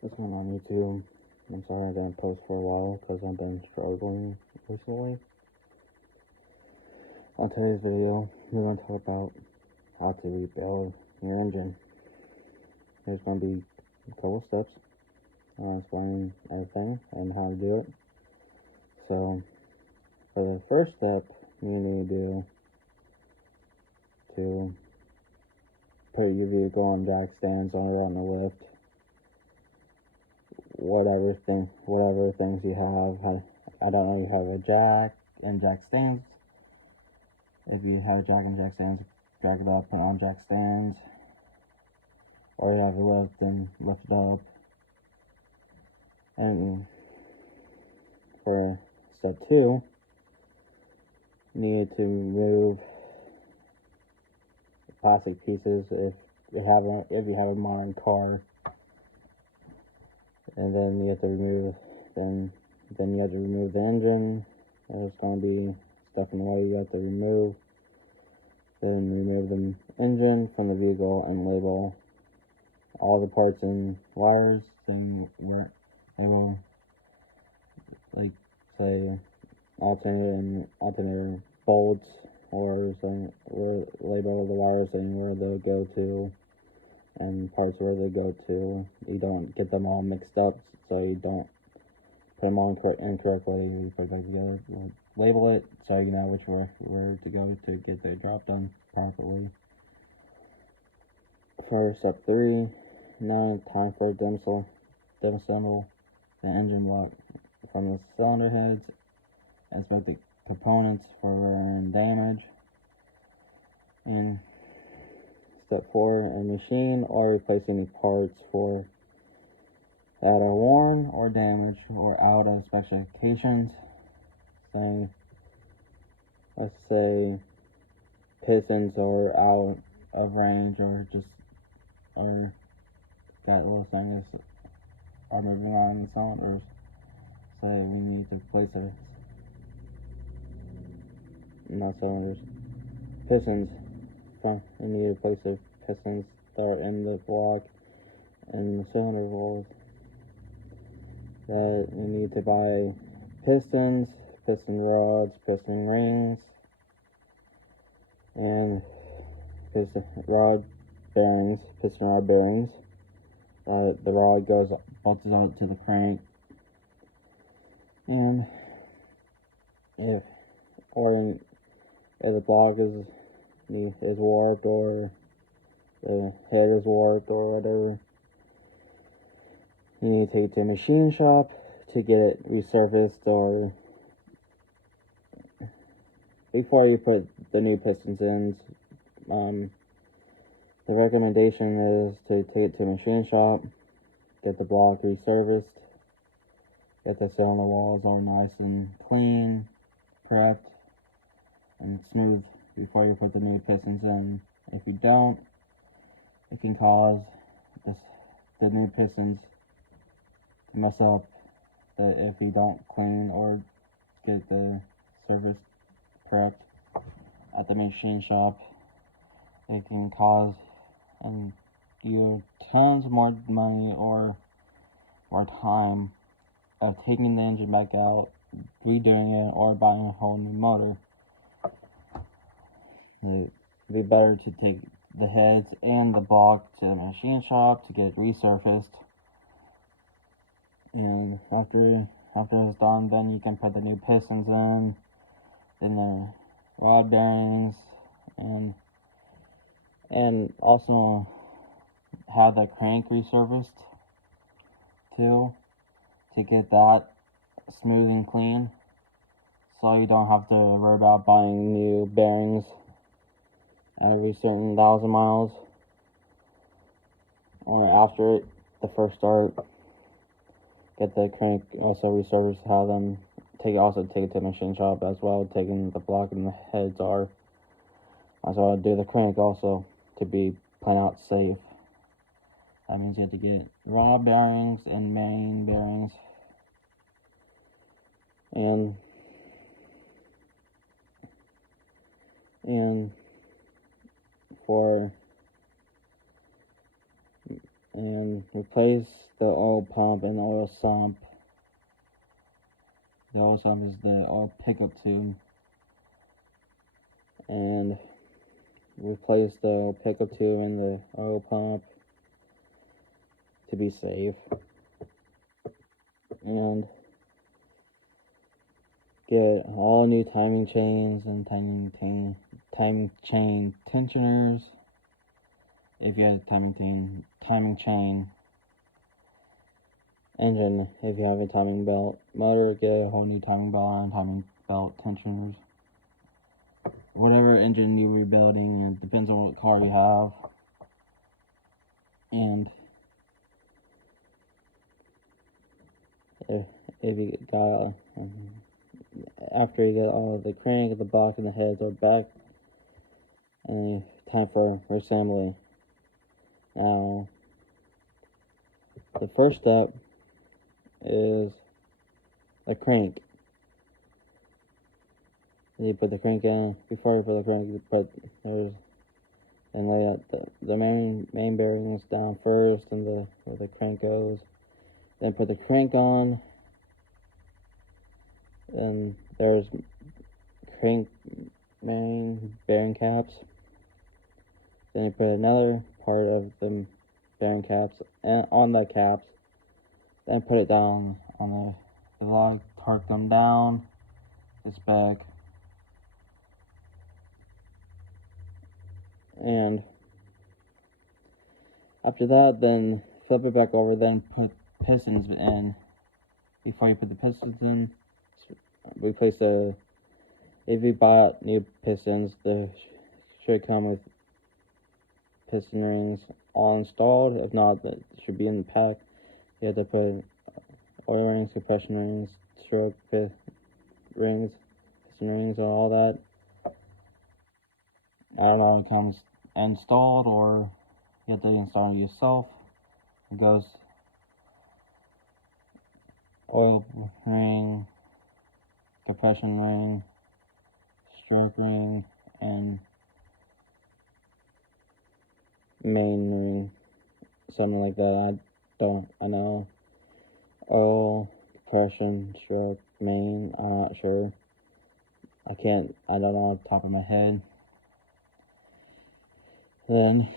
What's going on YouTube? I'm sorry I didn't post for a while because I've been struggling recently. On today's video, we're going to talk about how to rebuild your engine. There's going to be a couple steps. I'll explain everything and how to do it. So, for the first step, you need to do to put your vehicle on jack stands or on the lift. Whatever things you have. I don't know, you have a jack and jack stands. If you have a jack and jack stands, drag it up, put it on jack stands. Or you have a lift and lift it up. And for step 2, you need to remove plastic pieces if you have a modern car. And then you have to remove the engine. There's going to be stuff in the way you have to remove. Then remove the engine from the vehicle and label all the parts and wires, saying where they will, like, say alternator bolts, or saying where label the wires, saying where they'll go to, and parts where they go to. You don't get them all mixed up, so you don't put them all incorrectly. You put them together, label it so you know which where to go to get the job done properly. For step 3, now time for disassemble the engine block from the cylinder heads, inspect the components for damage. And step 4, a machine or replace any parts that are worn or damaged or out of specifications. Let's say pistons are out of range, or got little things are moving around in the cylinders. So we need to place pistons. We need to place the pistons that are in the block and the cylinder walls. That we need to buy pistons, piston rods, piston rings, and piston rod bearings. The rod bolts out to the crank, and if the block is warped, or the head is warped, or whatever, you need to take it to a machine shop to get it resurfaced. Or before you put the new pistons in, the recommendation is to take it to a machine shop, get the block resurfaced, get the cylinder walls all nice and clean, prepped, and smooth before you put the new pistons in. If you don't, it can cause the new pistons to mess up. If you don't clean or get the surface prepped at the machine shop, it can cause you tons more money or time of taking the engine back out, redoing it, or buying a whole new motor. It'd be better to take the heads and the block to the machine shop to get it resurfaced. And after it's done, then you can put the new pistons in, then the rod bearings, and also have the crank resurfaced too, to get that smooth and clean, so you don't have to worry about buying new bearings every certain 1,000 miles, or after the first start. Get the crank also resurfaced, take it to the machine shop as well, taking the block and the heads are. As well do the crank also, to be plain out safe. That means you have to get rod bearings and main bearings. And replace the oil pump and the oil sump. The oil sump is the oil pickup tube. And replace the oil pickup tube and the oil pump to be safe. And get all new timing chains and timing chain tensioners. If you have a timing chain engine, if you have a timing belt motor, get a whole new timing belt and timing belt tensioners. Whatever engine you're rebuilding, it depends on what car you have. And if you got after you get all the crank, the block, and the heads are back, and time for assembly. Now, the first step is the crank. You put the crank in. Before you put the crank, you put and lay the main bearings down first, and where the crank goes. Then put the crank on. Then there's crank main bearing caps. Then you put another part of the bearing caps on the caps. Then put it down on the log, torque them down to spec. And after that, then flip it back over, then put pistons in. Before you put the pistons in, replace if you buy new pistons, they should come with piston rings all installed. If not, that should be in the pack. You have to put oil rings, compression rings, stroke rings, piston rings, and all that. I don't know if it comes installed or you have to install it yourself. It goes oil ring, compression ring, stroke ring, and main ring, something like that. I know oil, compression, stroke, main, I'm not sure. I don't know off the top of my head. Then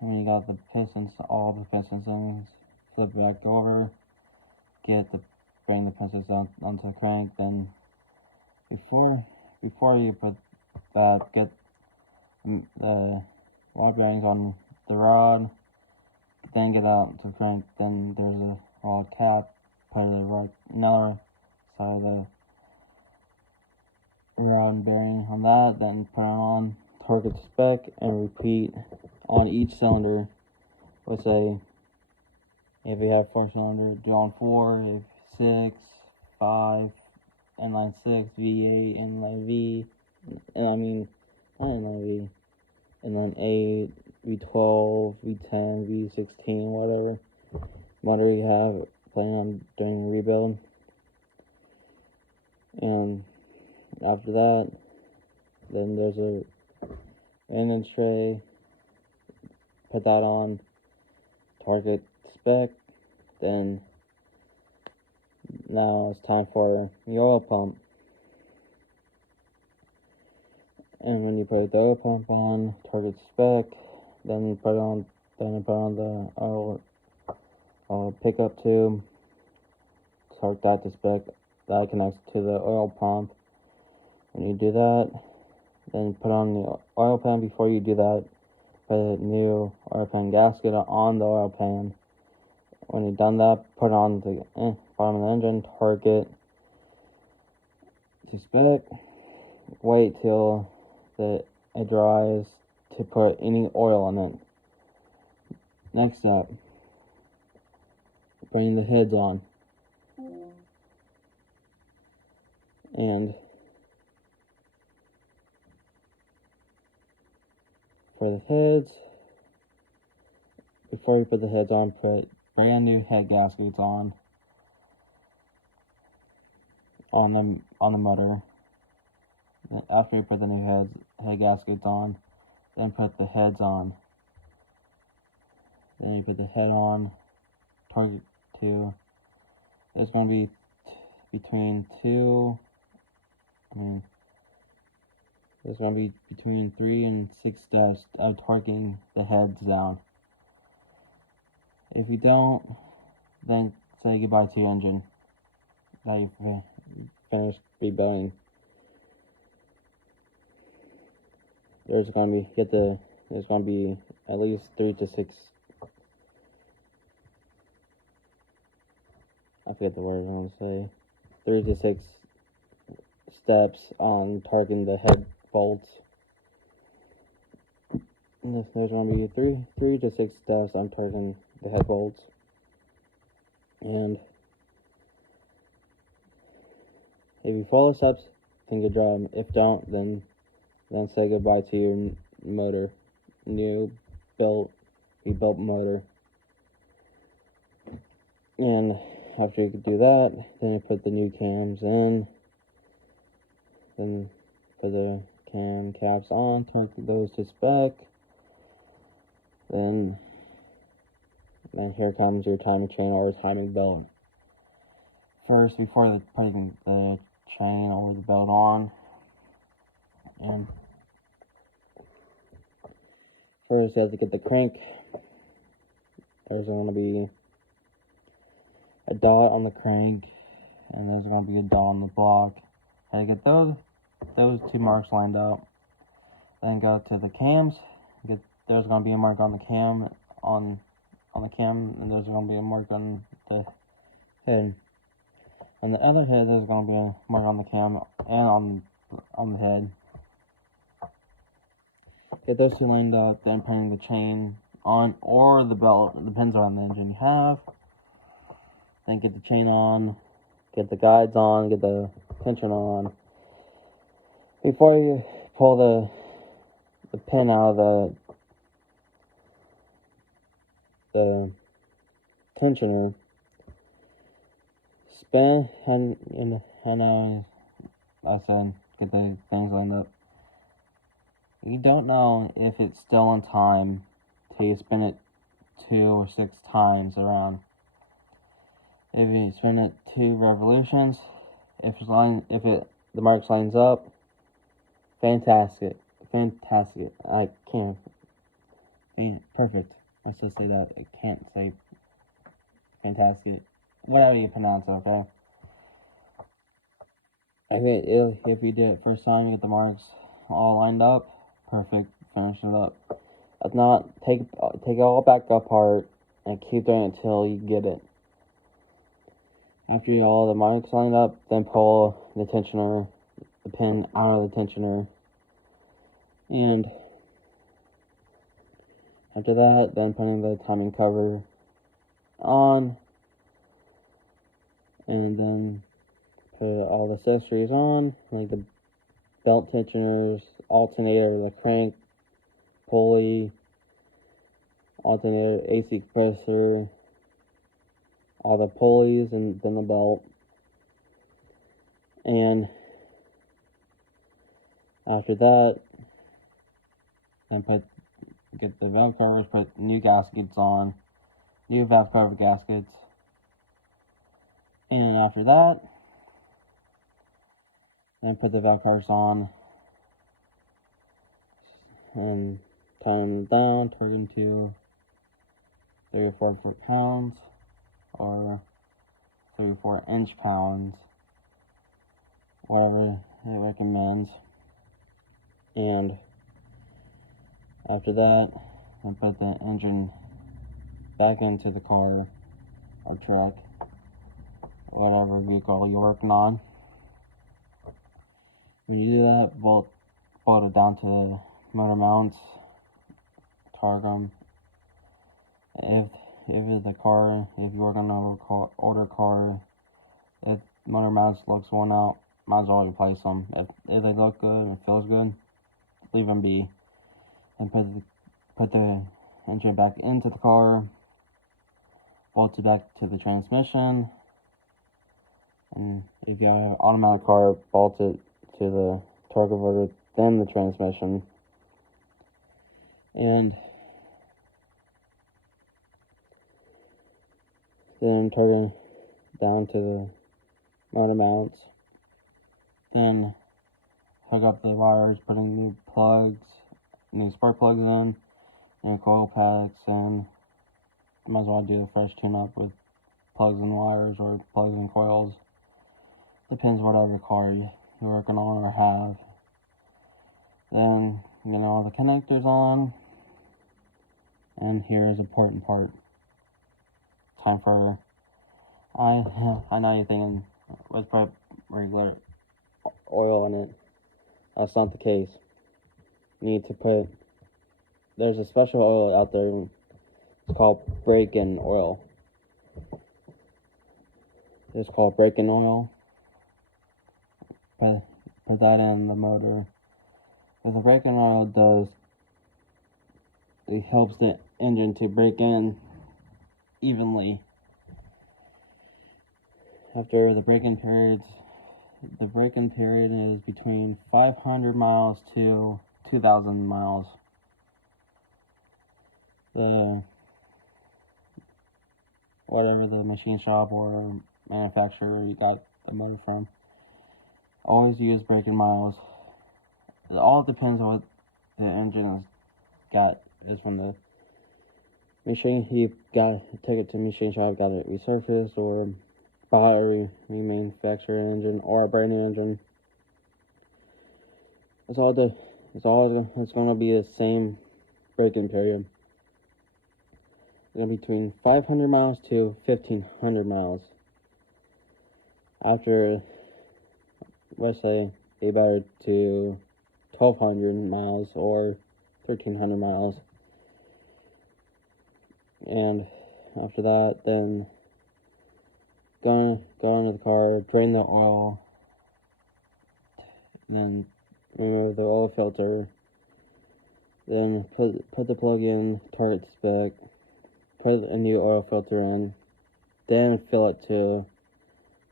when you got the pistons, all the pistons in, flip back over, bring the pistons onto the crank. Then before you put that, get the rod bearings on the rod, then get out to the crank. Then there's a rod cap, put another side of the rod bearing on that, then put it on, torque it to spec, and repeat on each cylinder. Let's say if you have 4-cylinder, do on 4, if 6, 5, inline 6, V8, inline V, and I mean, not inline V, inline 8, V12, V10, V16, whatever motor you have planning on doing a rebuild. And after that, then there's a maintenance tray, put that on, target spec. Then now it's time for the oil pump. And when you put the oil pump on, target spec, then put on the oil pickup tube, torque that to spec. That connects to the oil pump. When you do that, then put on the oil pan. Before you do that, put a new oil pan gasket on the oil pan. When you've done that, put on the bottom of the engine, torque it to spec. Wait till it dries to put any oil in it. Next up, putting the heads on. And for the heads, before you put the heads on, put brand new head gaskets on the motor. Then after you put the new head gaskets on, then put the heads on. Then you put the head on, to, there's going to be between 3 and 6 steps of torquing the heads down. If you don't, then say goodbye to your engine that you finished rebuilding. There's going to be at least 3 to 6. I forget the word I want to say. 3 to 6 steps on torquing the head bolts. There's going to be 3 to 6 steps on torquing the head bolts. And if you follow steps, then good job. If don't, then say goodbye to your motor. Rebuilt motor. And after you do that, then you put the new cams in. Then put the cam caps on, torque those to spec. Then here comes your timing chain or timing belt. First, before putting the chain or the belt on, and first you have to get the crank. There's going to be a dot on the crank, and there's going to be a dot on the block. And get those 2 marks lined up. Then go to the cams. There's going to be a mark on the cam, and there's going to be a mark on the head. On the other head, there's going to be a mark on the cam and on the head. Get those 2 lined up, then putting the chain on or the belt. It depends on the engine you have. Then get the chain on, get the guides on, get the tensioner on. Before you pull the pin out of the tensioner, spin and I said get the things lined up. You don't know if it's still in time till you spin it 2 or 6 times around. If you spin it 2 revolutions, if the marks lines up, fantastic. I can't. Perfect. Let's just say that. I can't say fantastic. Whatever you pronounce it, okay? If you do it first time, you get the marks all lined up, perfect. Finish it up. If not, take it all back apart and keep doing it until you get it. After you all the marks lined up, then pull the tensioner, the pin out of the tensioner. And after that, then putting the timing cover on, and then put all the accessories on, like the belt tensioners, alternator, the crank, pulley, alternator, AC compressor, all the pulleys, and then the belt. And after that, then get the valve covers, put new gaskets on, new valve cover gaskets. And after that, then put the valve covers on and time them down, turn to 3 or 4 foot-pounds or 3 or 4 inch-pounds, whatever it recommends. And after that, I put the engine back into the car or truck, whatever vehicle you're working on. When you do that, bolt it down to the motor mounts, torque them. If you're gonna order a car, if motor mounts looks worn out, might as well replace them. If they look good and feels good, leave them be. And put the engine back into the car, bolt it back to the transmission, and if you have an automatic car, bolt it to the torque converter, then the transmission. And Then turn down to the motor mounts. Then hook up the wires, putting new plugs, new spark plugs in, new coil packs, and might as well do the fresh tune-up with plugs and wires or plugs and coils. Depends whatever car you're working on or have. Then, the connector's on. And here is an important part. Time for, I know you're thinking, let's put regular oil in it. That's not the case. You need to put, there's a special oil out there. It's called break-in oil. It's called break-in oil. Put that in the motor. What the break-in oil does, it helps the engine to break in evenly. After the break-in period is between 500 miles to 2,000 miles. Whatever the machine shop or manufacturer you got the motor from, always use break-in miles. It all depends on what the engine has got. Is from the machine, you got to take it to machine shop, got it resurfaced, or buy a remanufactured engine or a brand new engine. It's going to be the same break-in period. It's going to be between 500 miles to 1,500 miles. After, let's say, be better to 1,200 miles or 1,300 miles. And after that, then go into the car, drain the oil, then remove the oil filter, then put the plug in, target spec, put a new oil filter in, then fill it to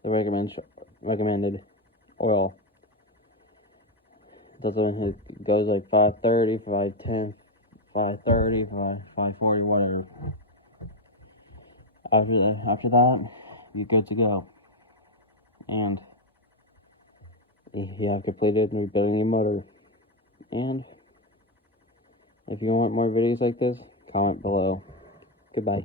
the recommended oil. It goes like 530, 510, 530, 540, whatever. After that, you're good to go. And you have completed rebuilding your motor. And if you want more videos like this, comment below. Goodbye.